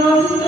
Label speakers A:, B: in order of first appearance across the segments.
A: não.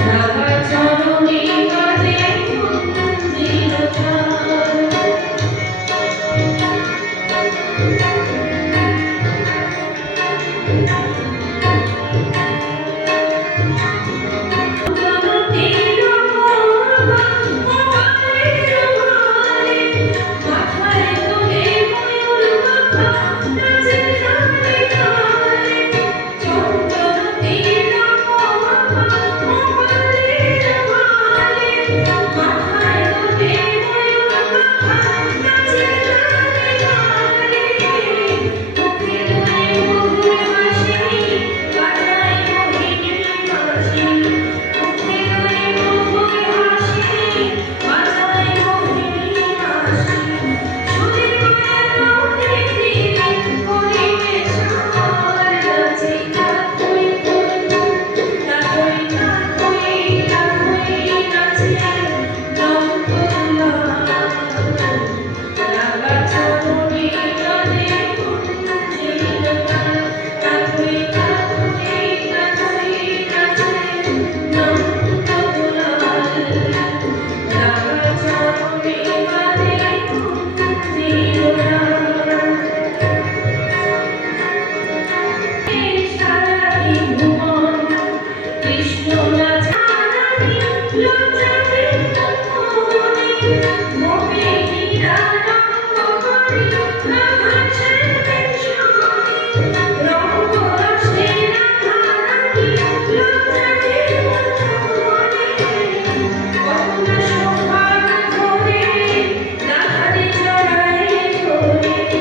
A: রাগা চরণে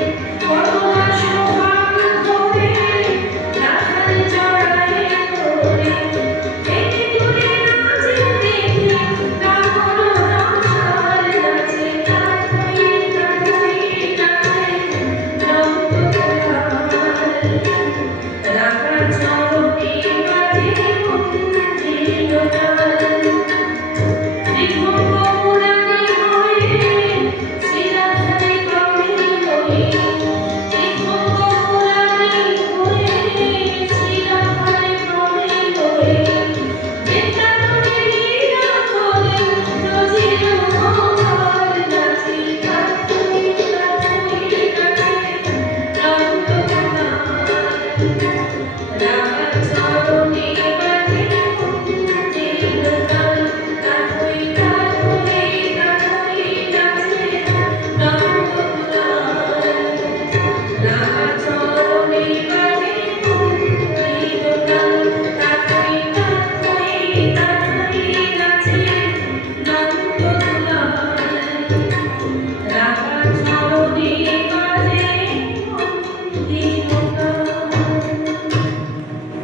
A: you. Thank you.